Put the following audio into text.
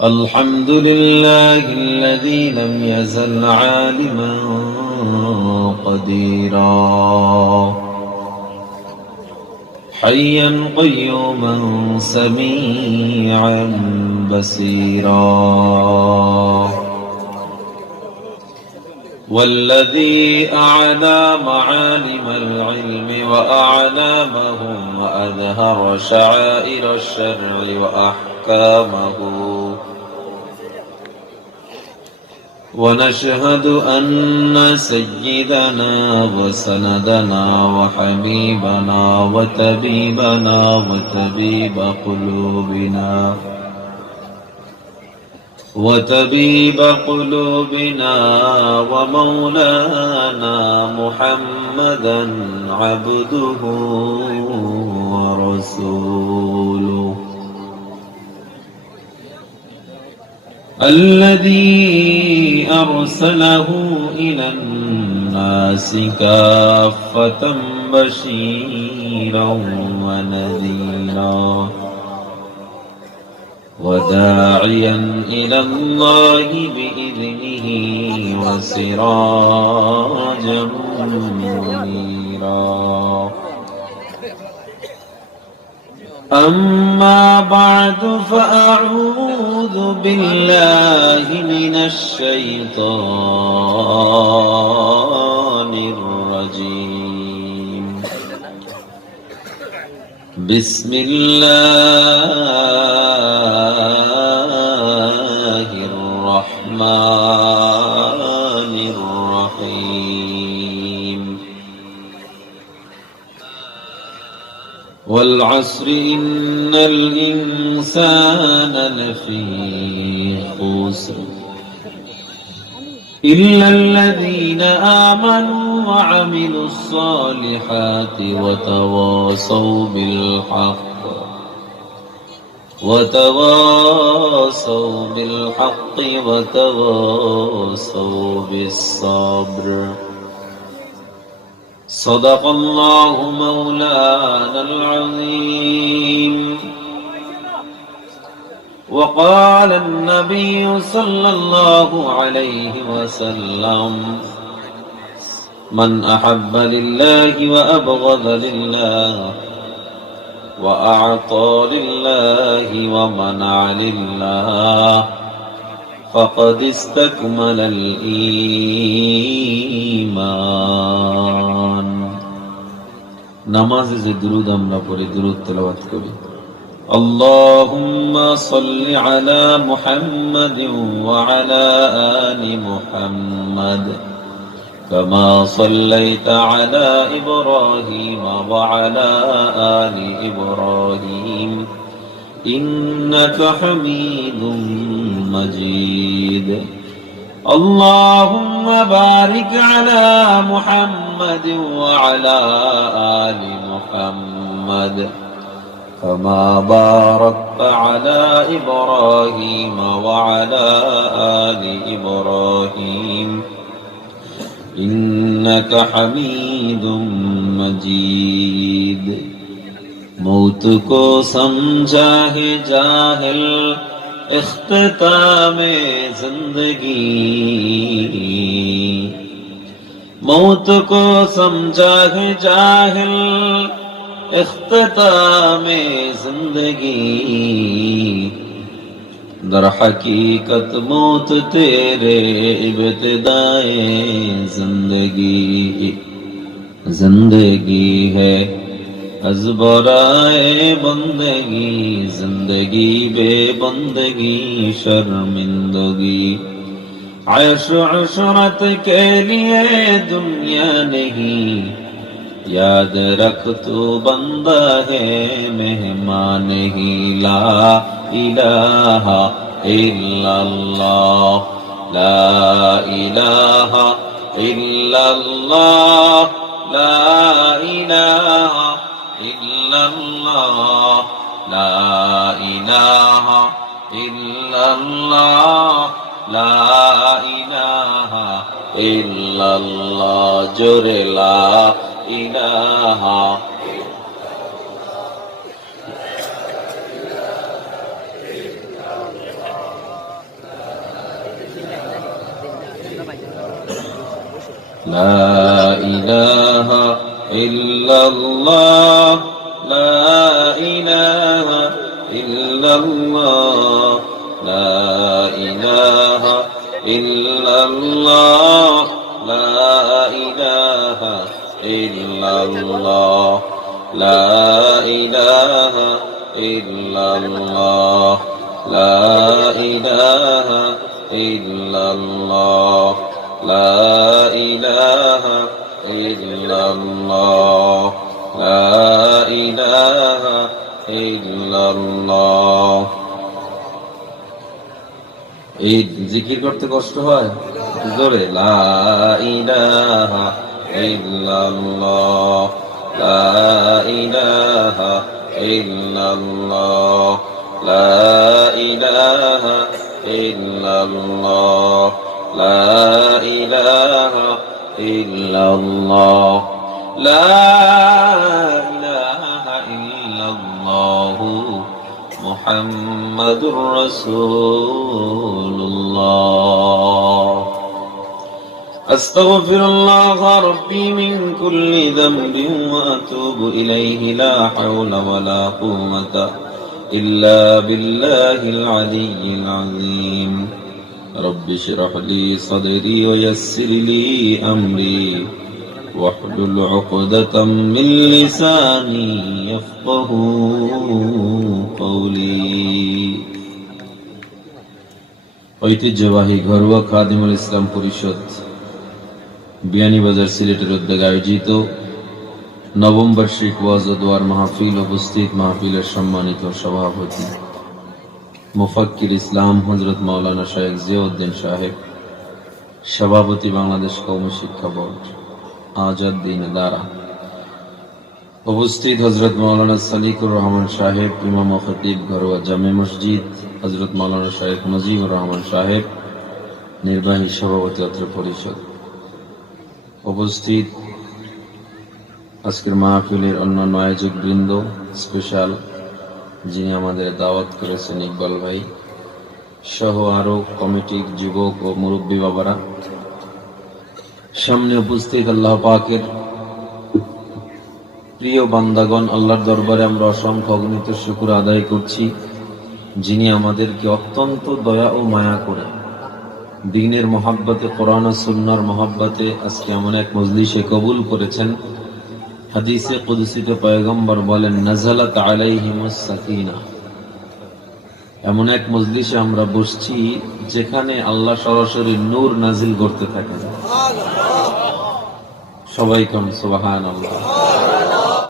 الحمد لله الذي لم يزل عالما قديرا حيا قيوما سميعا بصيرا والذي أعلى معالم العلم وأعلامه وأظهر شعائر الشرع وأحكامه ونشهد أن سيدنا وسندنا وحبيبنا وطبيب قلوبنا ومولانا محمدا عبده ورسوله الذي أرسله إلى الناس كافة بشيرا ونذيرا وداعيا إلى الله بإذنه وسراجا منيرا أما بعد فأعوذ بالله من الشيطان الرجيم بسم الله الرحمن الرحيم والعصر إن الإنسان لفي خسر إلا الذين آمنوا وعملوا الصالحات وتواصوا بالحق وتواصوا بالصبر صدق الله مولانا العظيم وقال النبي صلى الله عليه وسلم من أحب لله وأبغض لله وأعطى لله ومنع لله فقد استكمل الإيمان نماز درود আমরা পড়ি درود তেলাওয়াত করি اللهم صل على محمد وعلى آل محمد كما صليت على إبراهيم وعلى آل إبراهيم إنك حميد مجيد اللهم بارك على محمد وعلى آل محمد كما باركت على إبراهيم وعلى آل إبراهيم إنك حميد مجيد मौत को समझा है जाहिल इख्तिताम जिंदगी मौत को समझा है जाहिल इख्तिताम जिंदगी दर हकीकत मौत तेरे इब्तिदाए जिंदगी है अज़बराए बंदगी जिंदगी बेबंदगी शर्मिंदगी ऐश अशरत के लिए दुनिया नहीं याद रख तू बंदा है मेहमान ही ला इलाहा इल्लल्लाह ला इलाहा इल्लल्लाह ला इलाहा illallah la ilaha illallah la ilaha illallah jore la ilaha لا إله إلا الله لا إله إلا الله لا إله إلا الله لا إله إلا الله لا إله إلا الله لا إله إلا الله لا إله إلا الله لا إله إلا الله এই জিকির করতে কষ্ট হয় জোরে লা ইলাহা ইল্লাল্লাহ লা ইলাহা ইল্লাল্লাহ লা ইলাহা ইল্লাল্লাহ লা ইলাহা ইল্লাল্লাহ লা ইলাহা ইল্লাল্লাহ মুহাম্মাদুর রাসূলুল্লাহ আস্তাগফিরুল্লাহ রাব্বি মিন কুল্লি যামবিন ওয়া আতুবু ইলাইহি লা হাওলা ওয়া লা কুওয়াতা ইল্লা বিল্লাহিল আলিয়্যিল আযীম রব্বি ইশরাহ লি সাদরি ওয়া ইয়াসসির লি আমরি واحلل عقدة من لساني يفقهوا قولي ঐতিহ্যবাহী ঘরোয়া খাদিমুল ইসলাম পরিষদ বিয়ানীবাজার সিলেটের উদ্যোগে আয়োজিত নবম বার্ষিক ওয়াজ ও দোয়ার মাহফিল উপস্থিত মাহফিলের সম্মানিত সভাপতি মুফাক্কির ইসলাম হযরত মাওলানা শাইখ জিয়াউদ্দিন সাহেব, সভাপতি বাংলাদেশ কওমি শিক্ষা বোর্ড আজাদ দিন দারা, উপস্থিত হযরত মাওলানা সালিকুর রহমান সাহেব, ইমাম ও খতিব ঘরোয়া জামে মসজিদ, হযরত মাওলানা শাইখ মুজিবুর রহমান সাহেব, নির্বাহী সভাপতি অত্র পরিষদ, উপস্থিত আজকের মাহফিলের অন্যান্য আয়োজক বৃন্দ, স্পেশাল যিনি আমাদের দাওয়াত করেছেন ইকবাল ভাই সহ আরো কমিটির যুবক ও মুরব্বী বাবারা, সামনে উপস্থিত আল্লাহ পাকের প্রিয় বান্দাগণ, আল্লাহর দরবারে আমরা অসংখ্য অগণিত শুকর আদায় করছি যিনি আমাদেরকে অত্যন্ত দয়া ও মায়া করে দ্বীনের মহাব্বতে, কোরআন ও সুন্নাহর মহাব্বতে আজকে এমন এক মজলিসে কবুল করেছেন। হাদিসে কুদসিতে পয়গম্বর বলেন, নাযালাত আলাইহিমুস সাকিনা, এমন এক মজলিসে আমরা বসছি যেখানে আল্লাহ সরাসরি নূর নাজিল করতে থাকেন। সবাই কম সুবহানাল্লাহ।